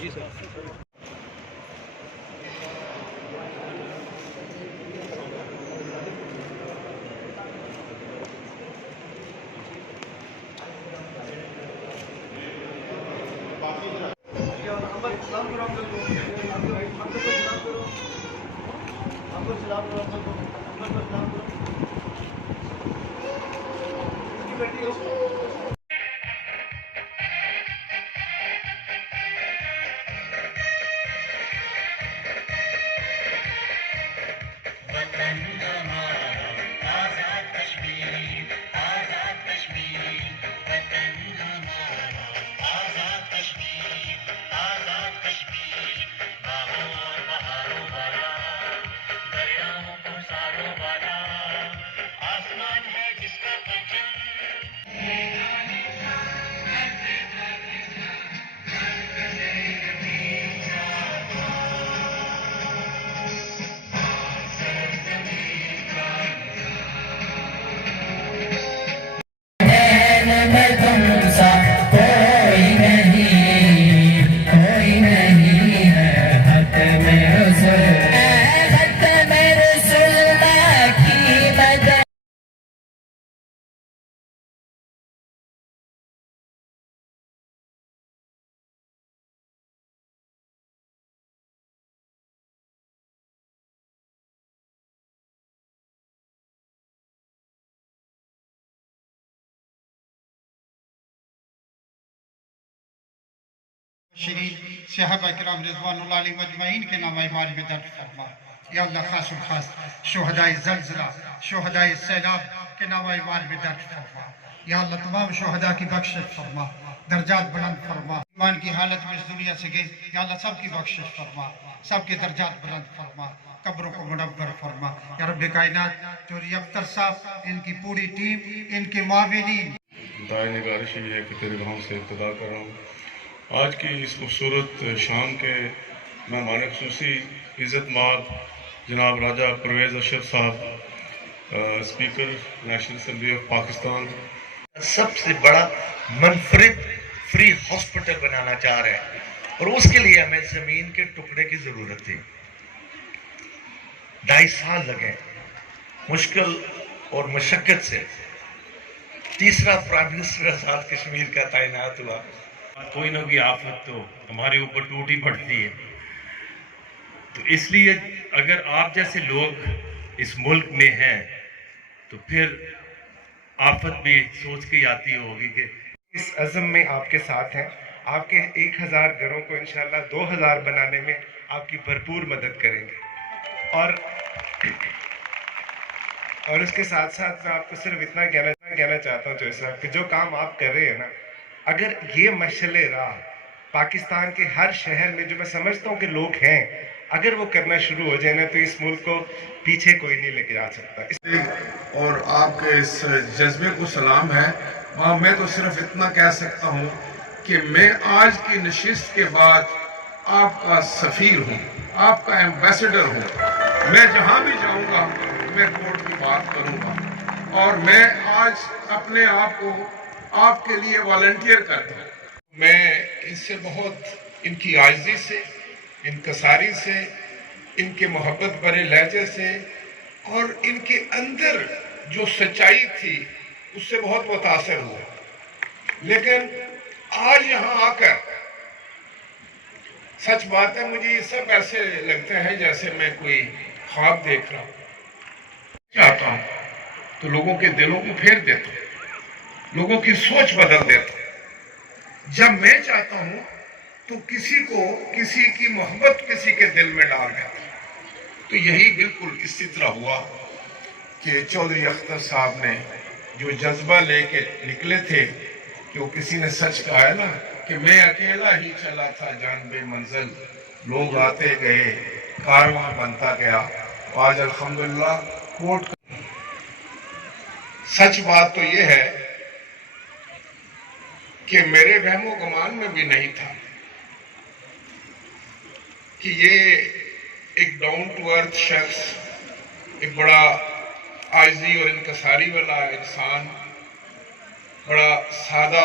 جی سر. شریف صحابہ کرام رضوان اللہ علیہ مجمعین کے نام اعمال میں درج فرما. یا اللہ خاص الخاص شہدائے زلزلہ شہدائے سیلاب کے نام اعمال میں درج فرما. یا اللہ تمام شہداء کی بخشش فرما, درجات بلند فرما. ایمان کی حالت میں اس دنیا سے گئے یا اللہ سب کی بخشش فرما, سب کے درجات بلند فرما, قبروں کو منور فرما. یا رب کائنات چوری اختر صاحب, ان کی پوری ٹیم, ان کے معاونین, دائیں نگارش یہ ہے کہ تیرے گاؤں سے ابتدا کر رہا ہوں. آج کی اس خوبصورت شام کے مہمان خصوصی عزت مآب جناب راجہ Pervez Ashraf sahab, speaker national assembly of Pakistan, سب سے بڑا منفرد فری ہاسپٹل بنانا چاہ رہے ہیں, اور اس کے لیے ہمیں زمین کے ٹکڑے کی ضرورت تھی. 2.5 سال لگے مشکل اور مشقت سے. تیسرا پرائم منسٹر آزاد کشمیر کا تعینات ہوا. کوئی نہ کوئی آفت تو ہمارے اوپر ٹوٹ ہی پڑتی ہے, تو اس لیے اگر آپ جیسے لوگ اس ملک میں ہیں تو پھر آفت بھی سوچ کے آتی ہوگی کہ اس عزم میں آپ کے ساتھ ہیں. آپ کے 1000 گھروں کو انشاءاللہ 2000 بنانے میں آپ کی بھرپور مدد کریں گے. اور اس کے ساتھ ساتھ میں آپ کو صرف اتنا کہنا چاہتا ہوں جیسا کہ جو کام آپ کر رہے ہیں نا, اگر یہ مشعل راہ پاکستان کے ہر شہر میں جو میں سمجھتا ہوں کہ لوگ ہیں, اگر وہ کرنا شروع ہو جائے نا تو اس ملک کو پیچھے کوئی نہیں لے کے جا سکتا. اور آپ کے اس جذبے کو سلام ہے. میں تو صرف اتنا کہہ سکتا ہوں کہ میں آج کی نشست کے بعد آپ کا سفیر ہوں, آپ کا ایمبیسڈر ہوں. میں جہاں بھی جاؤں گا میں کورٹ کی بات کروں گا, اور میں آج اپنے آپ کو آپ کے لیے والنٹیئر کرتا ہوں. میں ان سے بہت, ان کی عاجزی سے, انکساری سے, ان کے محبت بھرے لہجے سے, اور ان کے اندر جو سچائی تھی اس سے بہت متاثر ہوا. لیکن آج یہاں آ کر سچ بات ہے, مجھے یہ سب ایسے لگتا ہے جیسے میں کوئی خواب دیکھ رہا ہوں. چاہتا ہوں تو لوگوں کے دلوں کو پھیر دیتا ہوں, لوگوں کی سوچ بدل دیتا ہوں. جب میں چاہتا ہوں تو کسی کو, کسی کی محبت کسی کے دل میں ڈال دیتا ہوں. تو یہی بالکل اسی طرح ہوا کہ چودھری اختر صاحب نے جو جذبہ لے کے نکلے تھے, کہ وہ کسی نے سچ کہا ہے نا کہ میں اکیلا ہی چلا تھا جان بے منزل, لوگ آتے گئے کارواں بنتا گیا. آج الحمدللہ کوٹ. سچ بات تو یہ ہے کہ میرے وہم و گمان میں بھی نہیں تھا کہ یہ ایک ڈاؤن ٹو ارتھ شخص, ایک بڑا عاجزی اور انکساری والا انسان, بڑا سادہ